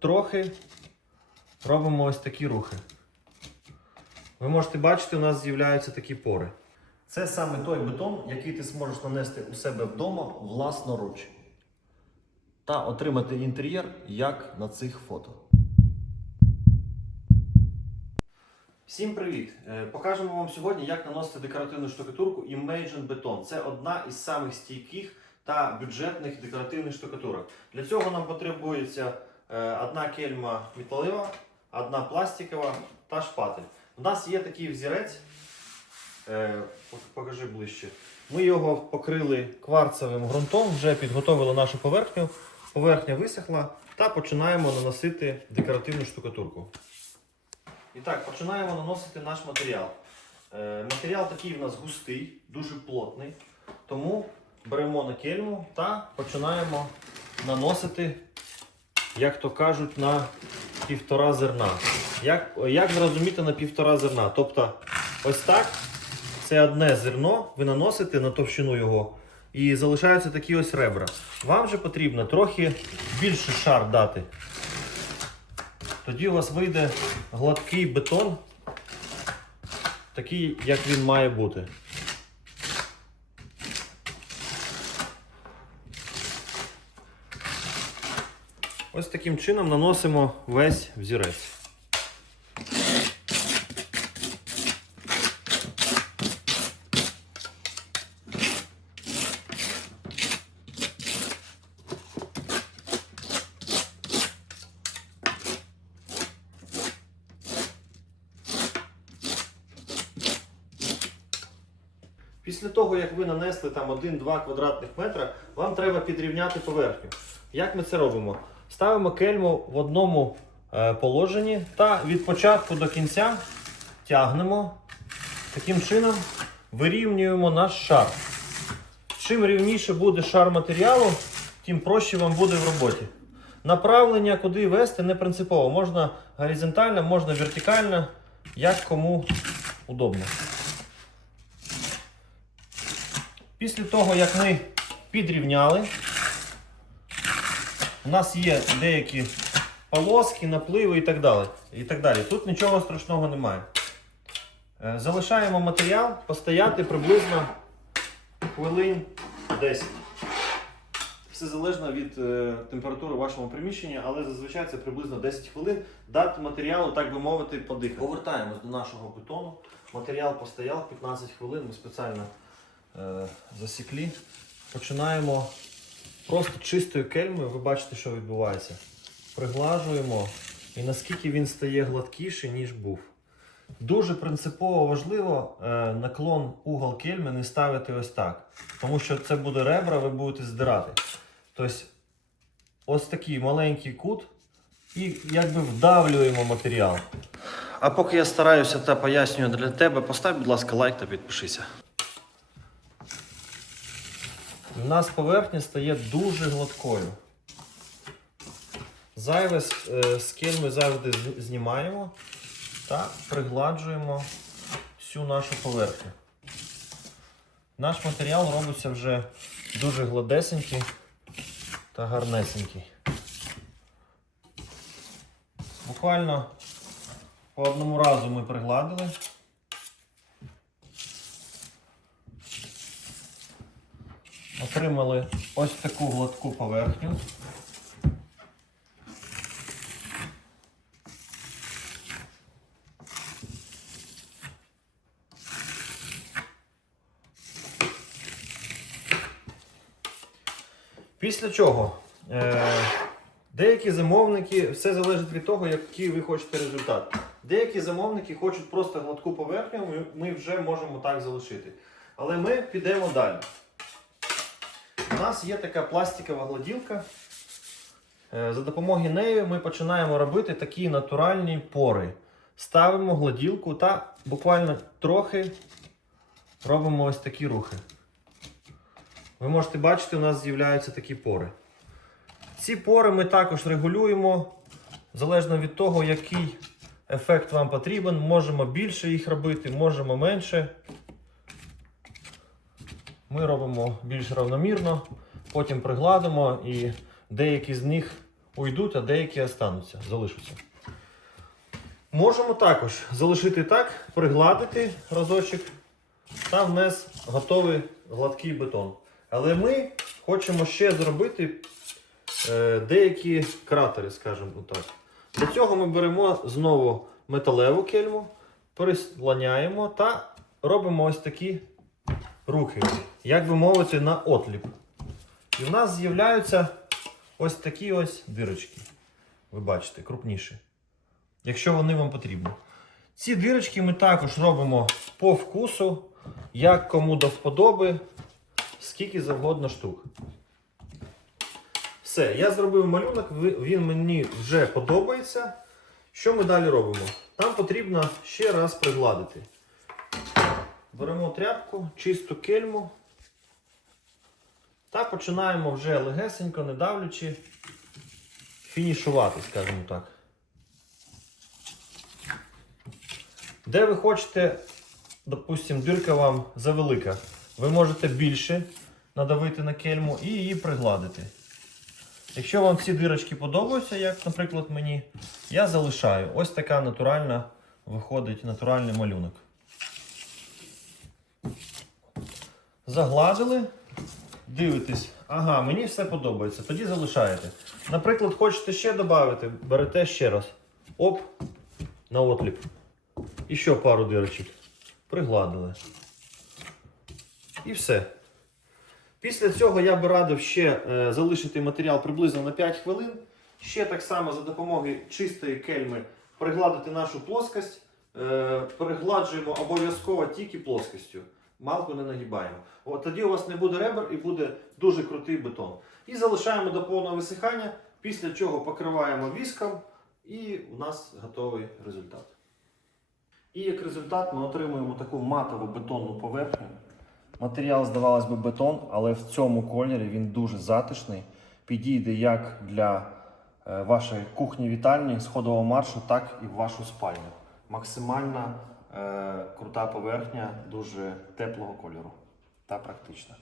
трохи робимо ось такі рухи. Ви можете бачити, у нас з'являються такі пори. Це саме той бетон, який ти зможеш нанести у себе вдома власноруч. Та отримати інтер'єр, як на цих фото. Всім привіт! Е, Покажемо вам сьогодні, як наносити декоративну штукатурку Imagine Beton. Це одна із самих стійких та бюджетних декоративних штукатурок. Для цього нам потребується одна кельма металева, одна пластикова та шпатель. У нас є такий взірець. Е, Покажи ближче. Ми його покрили кварцевим ґрунтом, вже підготовили нашу поверхню. Поверхня висохла та починаємо наносити декоративну штукатурку. І так, починаємо наносити наш матеріал. Е, матеріал такий в нас густий, дуже плотний. Тому беремо на кельму та починаємо наносити, як то кажуть, на півтора зерна. Як, як зрозуміти на півтора зерна? Тобто, ось так, це одне зерно, ви наносите на товщину його. І залишаються такі ось ребра. Вам же потрібно трохи більший шар дати. Тоді у вас вийде гладкий бетон, такий, як він має бути. Ось таким чином наносимо весь взірець. Після того, як ви нанесли там 1-2 квадратних метра, вам треба підрівняти поверхню. Як ми це робимо? Ставимо кельму в одному е, положенні та від початку до кінця тягнемо. Таким чином вирівнюємо наш шар. Чим рівніше буде шар матеріалу, тим проще вам буде в роботі. Направлення, куди вести, не принципово. Можна горизонтально, можна вертикально, як кому удобно. Після того, як ми підрівняли, у нас є деякі полоски, напливи і так далі. І так далі. Тут нічого страшного немає. Е, Залишаємо матеріал постояти приблизно хвилин 10. Все залежно від е, температури вашого приміщення, але зазвичай це приблизно 10 хвилин. Дати матеріалу, так би мовити, подихати. Повертаємось до нашого бетону. Матеріал постояв 15 хвилин. Ми спеціально е, засікли. Починаємо просто чистою кельмою. Ви бачите, що відбувається. Приглажуємо і наскільки він стає гладкіший, ніж був. Дуже принципово важливо е, наклон угол кельми не ставити ось так. Тому що це буде ребра, ви будете здирати. Тобто, ось такий маленький кут і якби вдавлюємо матеріал. А поки я стараюся та пояснюю для тебе, постав, будь ласка, лайк та підпишися. У нас поверхня стає дуже гладкою. Зайве е, з завжди знімаємо та пригладжуємо всю нашу поверхню. Наш матеріал робиться вже дуже гладесенький та гарнесенький. Буквально по одному разу ми пригладили. Отримали ось таку гладку поверхню. Після чого е, деякі замовники, все залежить від того, який ви хочете результат. Деякі замовники хочуть просто гладку поверхню, ми, ми вже можемо так залишити. Але ми підемо далі. У нас є така пластикова гладілка. Е, За допомогою неї ми починаємо робити такі натуральні пори. Ставимо гладілку та буквально трохи робимо ось такі рухи. Ви можете бачити, у нас з'являються такі пори. Ці пори ми також регулюємо залежно від того, який ефект вам потрібен. Можемо більше їх робити, можемо менше. Ми робимо більш равномірно, потім пригладимо і деякі з них уйдуть, а деякі остануться, залишаться. Можемо також залишити так, пригладити разочок та вниз готовий гладкий бетон. Але ми хочемо ще зробити е, деякі кратери, скажімо так. Для цього ми беремо знову металеву кельму, пересланяємо та робимо ось такі рухи, як би мовити, на отліп. І в нас з'являються ось такі ось дирочки. Ви бачите, крупніші. Якщо вони вам потрібні. Ці дирочки ми також робимо по вкусу, як кому до вподоби, скільки завгодно штук. Все, я зробив малюнок, він мені вже подобається. Що ми далі робимо? Нам потрібно ще раз пригладити. Беремо тряпку, чисту кельму та починаємо вже легесенько, не давлячи, фінішувати, скажімо так. Де ви хочете, допустимо, дирка вам завелика, ви можете більше надавити на кельму і її пригладити. Якщо вам ці дирочки подобаються, як, наприклад, мені, я залишаю. Ось така натуральна виходить натуральний малюнок. Загладили, дивитесь, ага, мені все подобається, тоді залишаєте. Наприклад, хочете ще додати, берете ще раз. Оп, на отліп. І ще пару дирочок. Пригладили. І все. Після цього я би радив ще е, залишити матеріал приблизно на 5 хвилин. Ще так само за допомогою чистої кельми пригладити нашу плоскость. Е, перегладжуємо обов'язково тільки плоскостю. Малку не нагибаємо. От тоді у вас не буде ребер і буде дуже крутий бетон. І залишаємо до повного висихання, після чого покриваємо віском, і у нас готовий результат. І як результат ми отримуємо таку матову бетонну поверхню. Матеріал, здавалось би, бетон, але в цьому кольорі він дуже затишний. Підійде як для е, вашої кухні-вітальні, сходового маршу, так і в вашу спальню. Максимально е, крута поверхня, дуже теплого кольору та практична.